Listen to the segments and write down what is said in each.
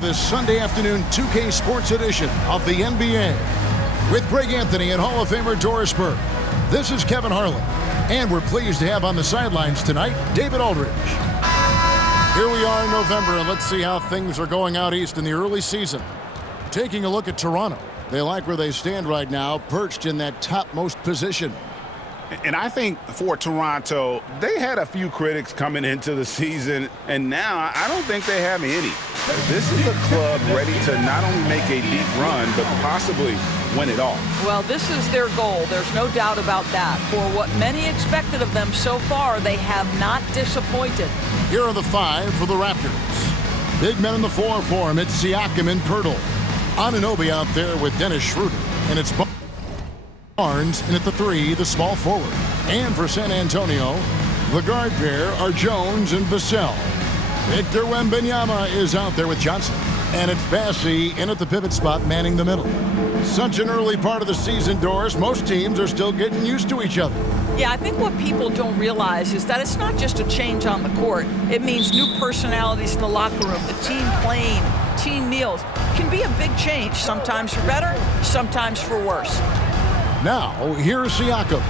This Sunday afternoon 2K Sports edition of the NBA with Greg Anthony and Hall of Famer Doris Burke. This is Kevin Harlan, and we're pleased to have on the sidelines tonight David Aldridge. Here we are in November, and let's see how things are going out east in the early season. Taking a look at Toronto. They like where they stand right now, perched in that topmost position. And I think for Toronto, they had a few critics coming into the season, and now I don't think they have any. This is a club ready to not only make a deep run, but possibly win it all. Well, this is their goal. There's no doubt about that. For what many expected of them so far, they have not disappointed. Here are the five for the Raptors. Big men in the four for him. It's Siakam and Pirtle. Anunoby out there with Dennis Schroeder, and it's Barnes, and at the three, the small forward. And for San Antonio, the guard pair are Jones and Vassell. Victor Wembanyama is out there with Johnson. And it's Bassey in at the pivot spot, manning the middle. Such an early part of the season, Doris. Most teams are still getting used to each other. Yeah, I think what people don't realize is that it's not just a change on the court. It means new personalities in the locker room, the team playing, team meals. It can be a big change, sometimes for better, sometimes for worse. Now, here's Siakam.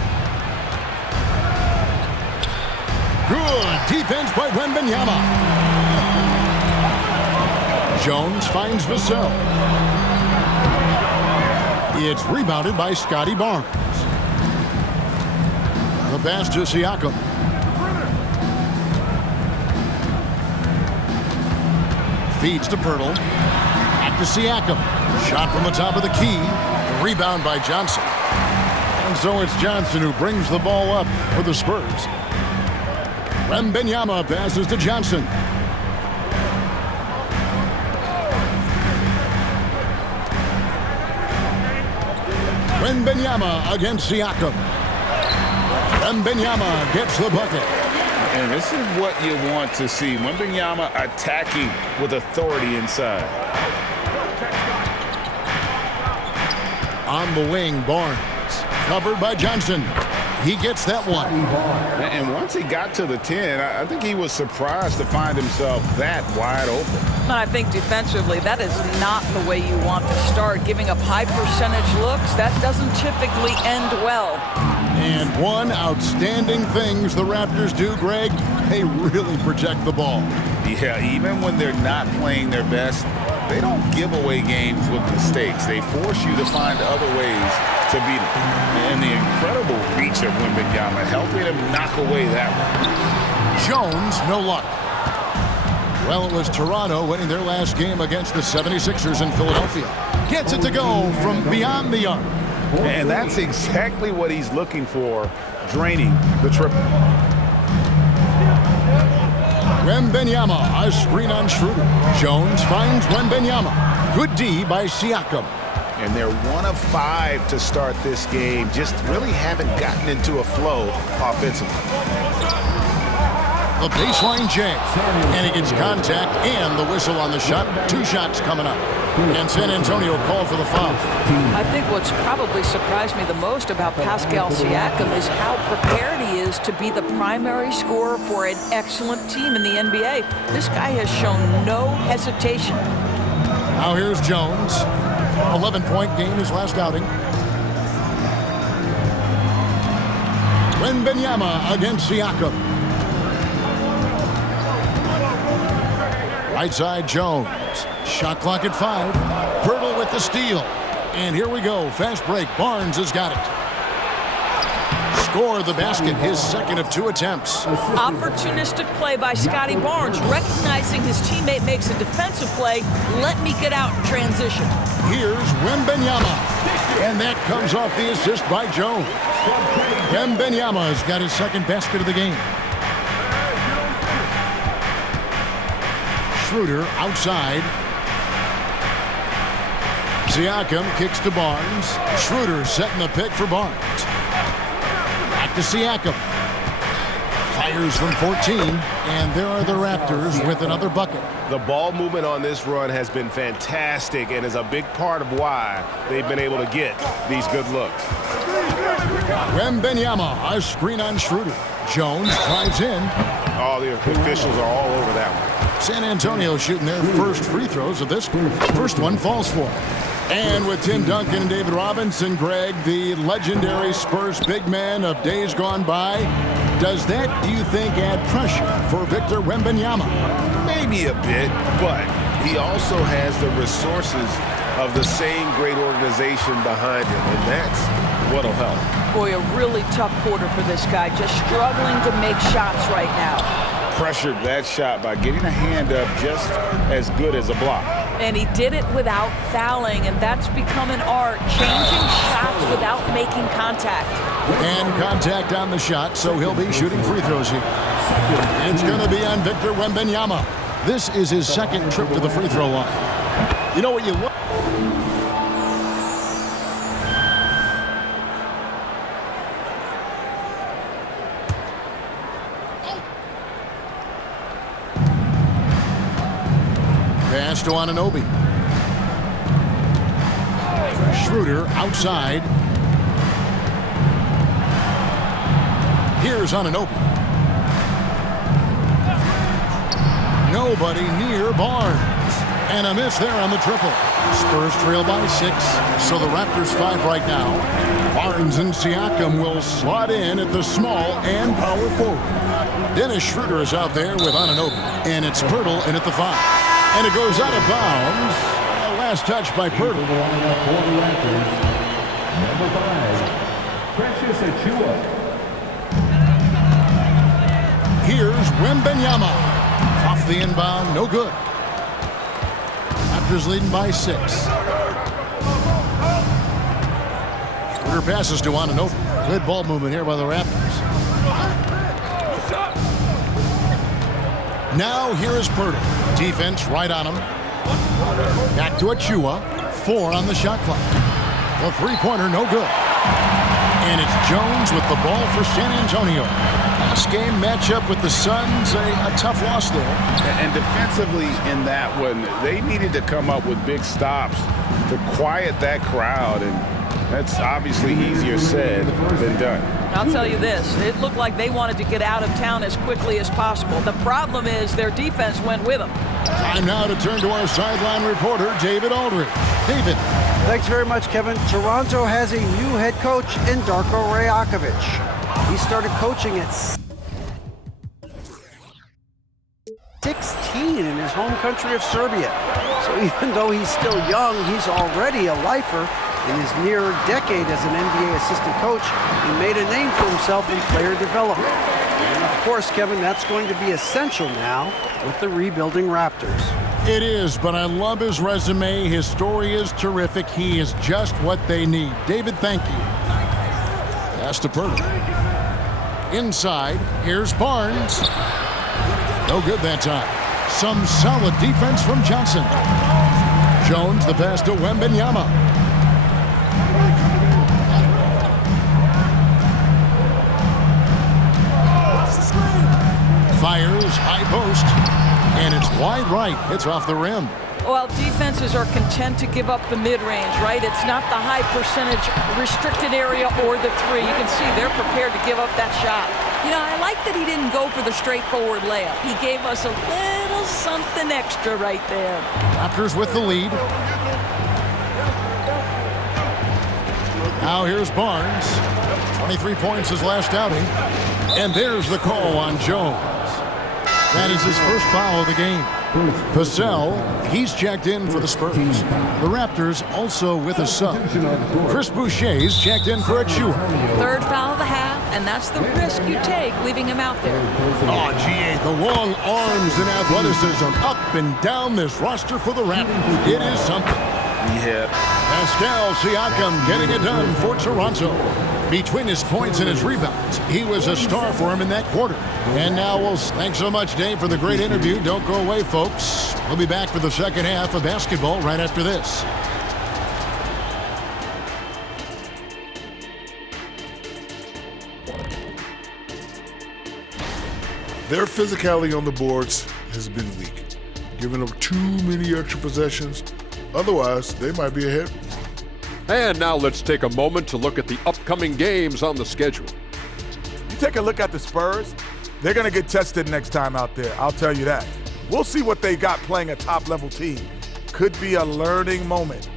Good defense by Wembanyama. Jones finds Vassell. It's rebounded by Scotty Barnes. The pass to Siakam. Feeds to Pirtle. Back to Siakam. Shot from the top of the key. The rebound by Johnson. And so it's Johnson who brings the ball up for the Spurs. Wembanyama passes to Johnson. Wembanyama against Siakam. Wembanyama gets the bucket. And this is what you want to see. Wembanyama attacking with authority inside. On the wing, Barnes. Covered by Johnson. He gets that one. And once he got to the 10, I think he was surprised to find himself that wide open. I think defensively, that is not the way you want to start. Giving up high percentage looks, that doesn't typically end well. And one outstanding things the Raptors do, Greg, they really protect the ball. Yeah, even when they're not playing their best, they don't give away games with mistakes. They force you to find other ways to beat them. And the incredible reach of Wembanyama helping him knock away that one. Jones, no luck. Well, it was Toronto winning their last game against the 76ers in Philadelphia. Gets it to go from beyond the arc. And that's exactly what he's looking for, draining the triple. Wembanyama, a screen on Schroeder. Jones finds Wembanyama. Good D by Siakam. And they're 1 of 5 to start this game. Just really haven't gotten into a flow offensively. The baseline J. And he gets contact and the whistle on the shot. 2 shots coming up. And San Antonio called for the foul. I think what's probably surprised me the most about Pascal Siakam is how prepared he is to be the primary scorer for an excellent team in the NBA. This guy has shown no hesitation. Now here's Jones. 11-point game his last outing. Wembanyama against Siakam. Right side Jones. Shot clock at 5. Pirtle with the steal. And here we go. Fast break. Barnes has got it. Score the basket. His second of 2 attempts. Opportunistic play by Scotty Barnes. Recognizing his teammate makes a defensive play. Let me get out in transition. Here's Wembanyama. And that comes off the assist by Jones. Wembanyama has got his second basket of the game. Schroeder outside. Siakam kicks to Barnes. Schroeder setting the pick for Barnes. Back to Siakam. Fires from 14. And there are the Raptors with another bucket. The ball movement on this run has been fantastic and is a big part of why they've been able to get these good looks. Wembanyama, a screen on Schroeder. Jones drives in. All the officials are all over that one. San Antonio shooting their first free throws of this group. First one falls for them. And with Tim Duncan and David Robinson, Greg, the legendary Spurs big man of days gone by, does that, do you think, add pressure for Victor Wembanyama? Maybe a bit, but he also has the resources of the same great organization behind him, and that's what'll help. Boy, a really tough quarter for this guy, just struggling to make shots right now. Pressured that shot by getting a hand up just as good as a block. And he did it without fouling, and that's become an art, changing shots without making contact. And contact on the shot, so he'll be shooting free throws here. It's going to be on Victor Wembanyama. This is his second trip to the free throw line. You know what you look. Pass to Anunoby. Schroeder outside. Here's Anunoby. Nobody near Barnes. And a miss there on the triple. Spurs trail by 6, so the Raptors 5 right now. Barnes and Siakam will slot in at the small and power forward. Dennis Schroeder is out there with Anunoby. And it's Pirtle in at the 5. And it goes out of bounds. Last touch by Pirtle. Number 5, Precious Achiuwa. Here's Wembanyama. Off the inbound, no good. Raptors leading by 6. Schroeder passes to Anunoby. Good ball movement here by the Raptors. Now here is Pirtle. Defense right on him. Back to Achiuwa. 4 on the shot clock. The three-pointer, no good. And it's Jones with the ball for San Antonio. Last game matchup with the Suns, a tough loss there. And defensively in that one, they needed to come up with big stops to quiet that crowd, and that's obviously easier said than done. I'll tell you this, it looked like they wanted to get out of town as quickly as possible. The problem is their defense went with them. Time now to turn to our sideline reporter, David Aldridge. David. Thanks very much, Kevin. Toronto has a new head coach in Darko Rajakovic. He started coaching at 16 in his home country of Serbia. So even though he's still young, he's already a lifer. In his near decade as an NBA assistant coach, he made a name for himself in player development. And of course, Kevin, that's going to be essential now with the rebuilding Raptors. It is, but I love his resume. His story is terrific. He is just what they need. David, thank you. Pass to Pirtle. Inside, here's Barnes. No good that time. Some solid defense from Johnson. Jones, the pass to Wembanyama. Fires, high post, and it's wide right. It's off the rim. Well, defenses are content to give up the mid-range, right? It's not the high percentage restricted area or the 3. You can see they're prepared to give up that shot. You know, I like that he didn't go for the straightforward layup. He gave us a little something extra right there. Raptors with the lead. Now here's Barnes. 23 points his last outing. And there's the call on Jones. That is his first foul of the game. Vassell, he's checked in for the Spurs. The Raptors also with a sub. Chris Boucher's checked in for Achiuwa. Third foul of the half, and that's the risk you take leaving him out there. Oh, GA, the long arms and athleticism up and down this roster for the Raptors. It is something. Yeah. Pascal Siakam getting it done for Toronto. Between his points and his rebounds, he was a star for him in that quarter. And now thanks so much, Dave, for the great interview. Don't go away, folks. We'll be back for the second half of basketball right after this. Their physicality on the boards has been weak, giving up too many extra possessions. Otherwise, they might be ahead. And now let's take a moment to look at the upcoming games on the schedule. You take a look at the Spurs, They're going to get tested next time out there, I'll tell you that. We'll see what they got playing a top-level team. Could be a learning moment.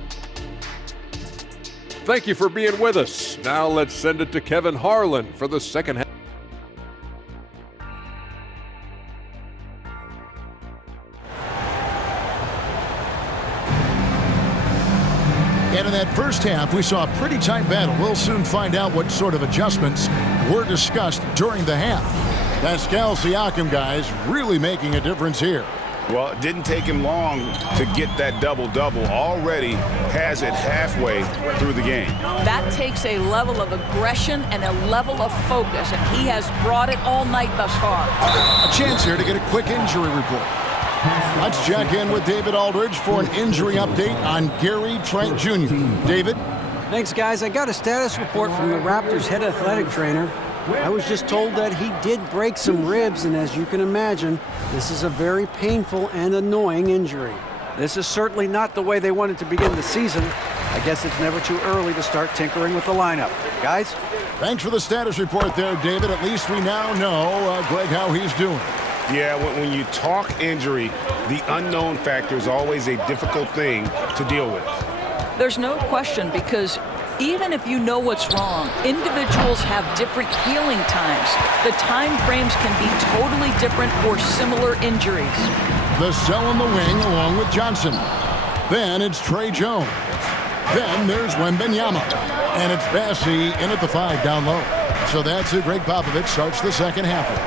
Thank you for being with us. Now let's send it to Kevin Harlan for the second half. And in that first half, we saw a pretty tight battle. We'll soon find out what sort of adjustments were discussed during the half. Pascal Siakam, guys, really making a difference here. Well, it didn't take him long to get that double-double. Already has it halfway through the game. That takes a level of aggression and a level of focus, and he has brought it all night thus far. A chance here to get a quick injury report. Let's check in with David Aldridge for an injury update on Gary Trent Jr. David? Thanks, guys. I got a status report from the Raptors head athletic trainer. I was just told that he did break some ribs, and as you can imagine, this is a very painful and annoying injury. This is certainly not the way they wanted to begin the season. I guess it's never too early to start tinkering with the lineup. Guys? Thanks for the status report there, David. At least we now know, Greg, how he's doing. Yeah, when you talk injury, the unknown factor is always a difficult thing to deal with. There's no question, because even if you know what's wrong, individuals have different healing times. The time frames can be totally different for similar injuries. Vassell in the wing along with Johnson. Then it's Trey Jones. Then there's Wembanyama. And it's Bassey in at the 5 down low. So that's who Greg Popovich starts the second half with.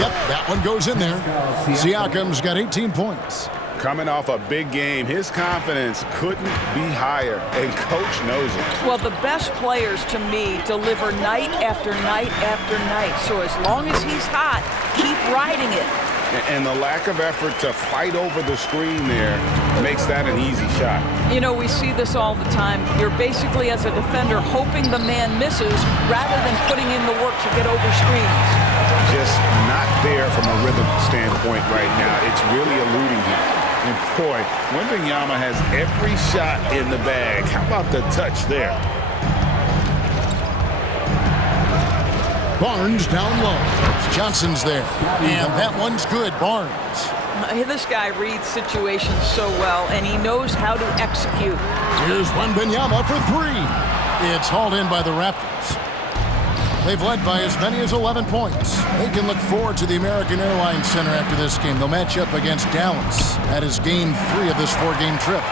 Yep, that one goes in there. Siakam's got 18 points. Coming off a big game, his confidence couldn't be higher, and Coach knows it. Well, the best players, to me, deliver night after night after night. So as long as he's hot, keep riding it. And the lack of effort to fight over the screen there makes that an easy shot. You know, we see this all the time. You're basically, as a defender, hoping the man misses rather than putting in the work to get over screens. Just not there from a rhythm standpoint right now. It's really eluding him. And boy, Wembanyama has every shot in the bag. How about the touch there? Barnes down low. Johnson's there. And that one's good, Barnes. This guy reads situations so well, and he knows how to execute. Here's Wembanyama for 3. It's hauled in by the Raptors. They've led by as many as 11 points. They can look forward to the American Airlines Center after this game. They'll match up against Dallas. That is game 3 of this 4-game trip.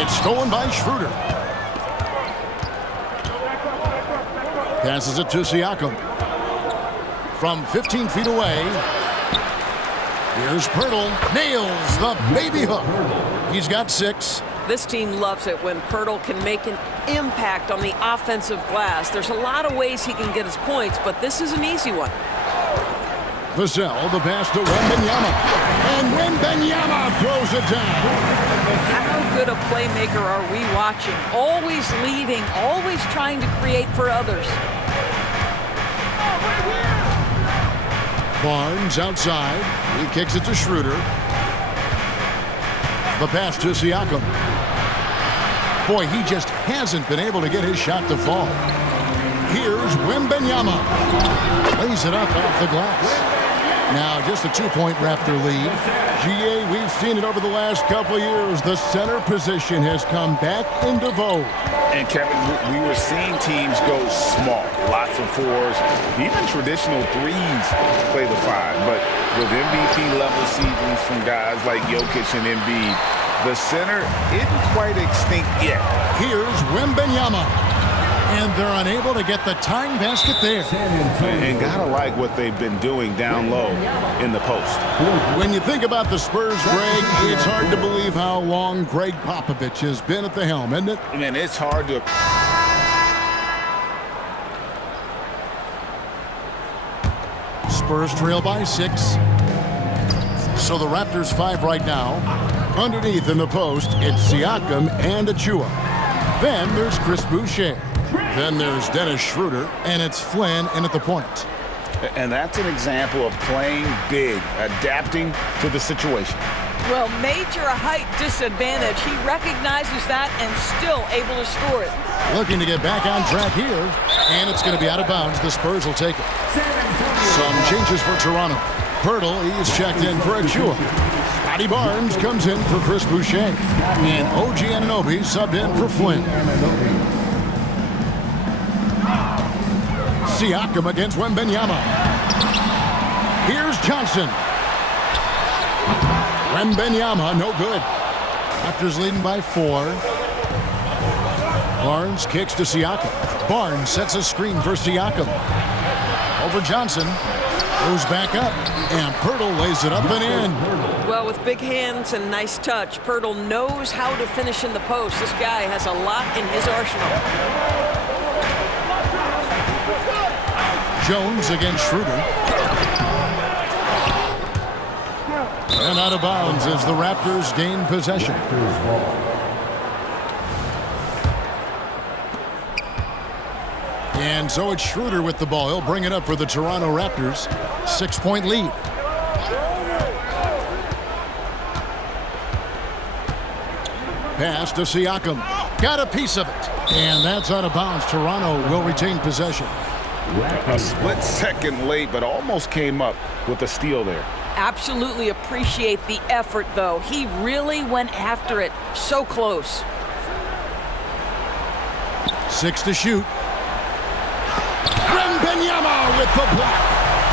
It's stolen by Schroeder. Passes it to Siakam. From 15 feet away, here's Pirtle. Nails the baby hook. He's got 6. This team loves it when Pirtle can make an impact on the offensive glass. There's a lot of ways he can get his points, but this is an easy one. Vassell, the pass to Wembanyama. And Wembanyama throws it down. How good a playmaker are we watching? Always leading, always trying to create for others. Barnes outside. He kicks it to Schroeder. The pass to Siakam. Boy, he just hasn't been able to get his shot to fall. Here's Wembanyama. Lays it up off the glass. Now just a 2-point Raptor lead. GA, we've seen it over the last couple of years. The center position has come back into vogue. And Kevin, we were seeing teams go small. Lots of 4s, even traditional 3s play the 5. But with MVP-level seasons from guys like Jokic and Embiid, the center isn't quite extinct yet. Here's Wembanyama. And they're unable to get the tying basket there. And gotta like what they've been doing down low in the post. When you think about the Spurs, Greg, it's hard to believe how long Greg Popovich has been at the helm, isn't it? Man, it's hard to... Spurs trail by 6. So the Raptors 5 right now. Underneath in the post, it's Siakam and Achua. Then there's Chris Boucher. Then there's Dennis Schroeder, and it's Flynn in at the point. And that's an example of playing big, adapting to the situation. Well, major height disadvantage. He recognizes that and still able to score it. Looking to get back on track here, and it's going to be out of bounds. The Spurs will take it. Some changes for Toronto. Pirtle, he's checked in for Achua. Scotty Barnes comes in for Chris Boucher. And OG Anunoby subbed in for Flynn. Siakam against Wembanyama. Here's Johnson. Wembanyama, no good. Raptors leading by 4. Barnes kicks to Siakam. Barnes sets a screen for Siakam. Over Johnson. Goes back up. And Pirtle lays it up and in. Well, with big hands and nice touch, Pirtle knows how to finish in the post. This guy has a lot in his arsenal. Jones against Schroeder. And out of bounds as the Raptors gain possession. And so it's Schroeder with the ball. He'll bring it up for the Toronto Raptors. 6-point lead. Pass to Siakam. Got a piece of it. And that's out of bounds. Toronto will retain possession. A split second late, but almost came up with a steal there. Absolutely appreciate the effort, though. He really went after it. So close. 6 to shoot. Wembanyama with the block.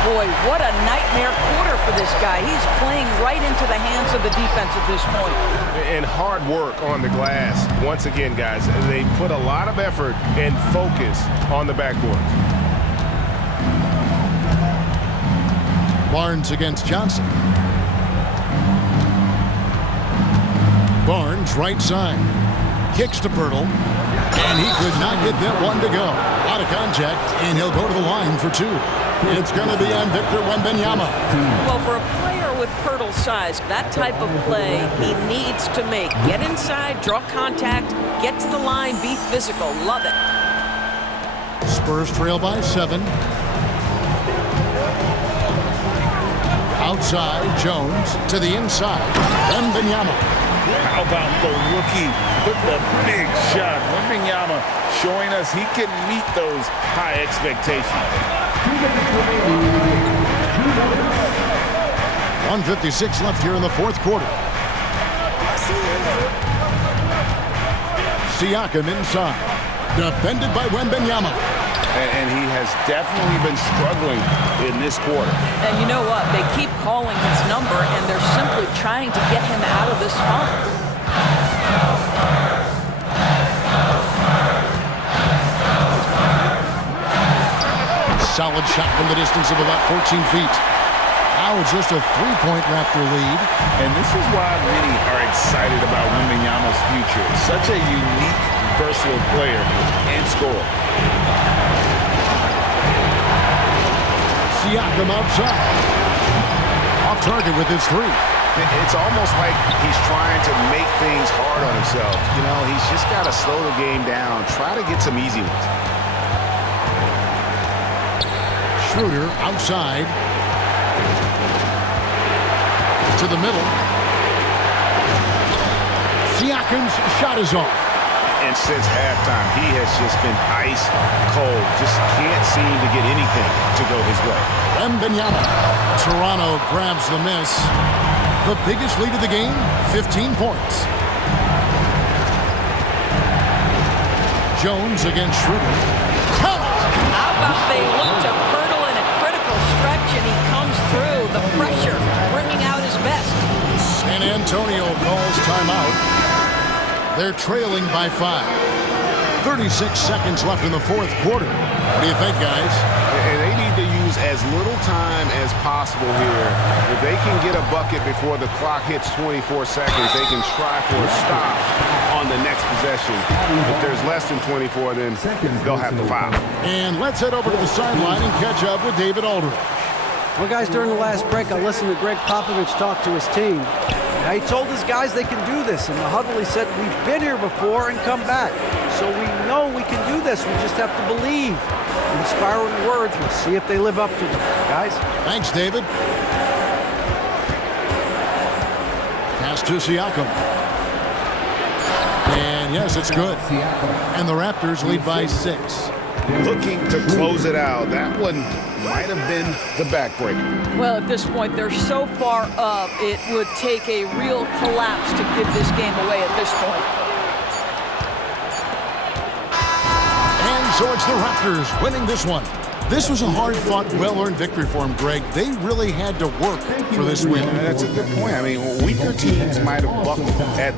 Boy, what a nightmare quarter for this guy. He's playing right into the hands of the defense at this point. And hard work on the glass. Once again, guys, they put a lot of effort and focus on the backboard. Barnes against Johnson. Barnes right side. Kicks to Pirtle. And he could not get that one to go. Out of contact, and he'll go to the line for 2. It's going to be on Victor Wembanyama. Well, for a player with Pirtle's size, that type of play he needs to make. Get inside, draw contact, get to the line, be physical. Love it. Spurs trail by 7. Outside, Jones to the inside. Wembanyama. How about the rookie with the big shot? Wembanyama showing us he can meet those high expectations. 1:56 left here in the 4th quarter. Siakam inside. Defended by Wembanyama. And he has definitely been struggling in this quarter. And you know what? They keep calling his number, and they're simply trying to get him out of this funk. Solid shot from the distance of about 14 feet. Now it's just a 3-point Raptor lead. And this is why many are excited about Wembanyama's future. Such a unique, versatile player and scorer. Siakam outside. Off target with his 3. It's almost like he's trying to make things hard on himself. You know, he's just got to slow the game down, try to get some easy ones. Schroeder outside. To the middle. Siakam's shot is off. And since halftime, he has just been ice cold. Just can't seem to get anything to go his way. Wembanyama. Toronto grabs the miss. The biggest lead of the game, 15 points. Jones against Schroeder. How about they look to Pirtle in a critical stretch, and he comes through. The pressure bringing out his best. San Antonio calls timeout. They're trailing by 5. 36 seconds left in the 4th quarter. What do you think, guys? And they need to use as little time as possible here. If they can get a bucket before the clock hits 24 seconds, they can try for a stop on the next possession. If there's less than 24, then they'll have to foul. And let's head over to the sideline and catch up with David Aldridge. Well, guys, during the last break, I listened to Greg Popovich talk to his team. Now, he told his guys they can do this. In the huddle, he said, we've been here before and come back. So we know we can do this. We just have to believe. Inspiring words. We'll see if they live up to them. Guys? Thanks, David. pass to Siakam. And yes, it's good. And the Raptors lead by 6. Looking to close it out. That one might have been the backbreaker. Well, at this point, they're so far up, it would take a real collapse to give this game away at this point. And so it's the Raptors winning this one. This was a hard-fought, well-earned victory for them, Greg. They really had to work for this win. That's a good point. I mean, weaker teams might have buckled at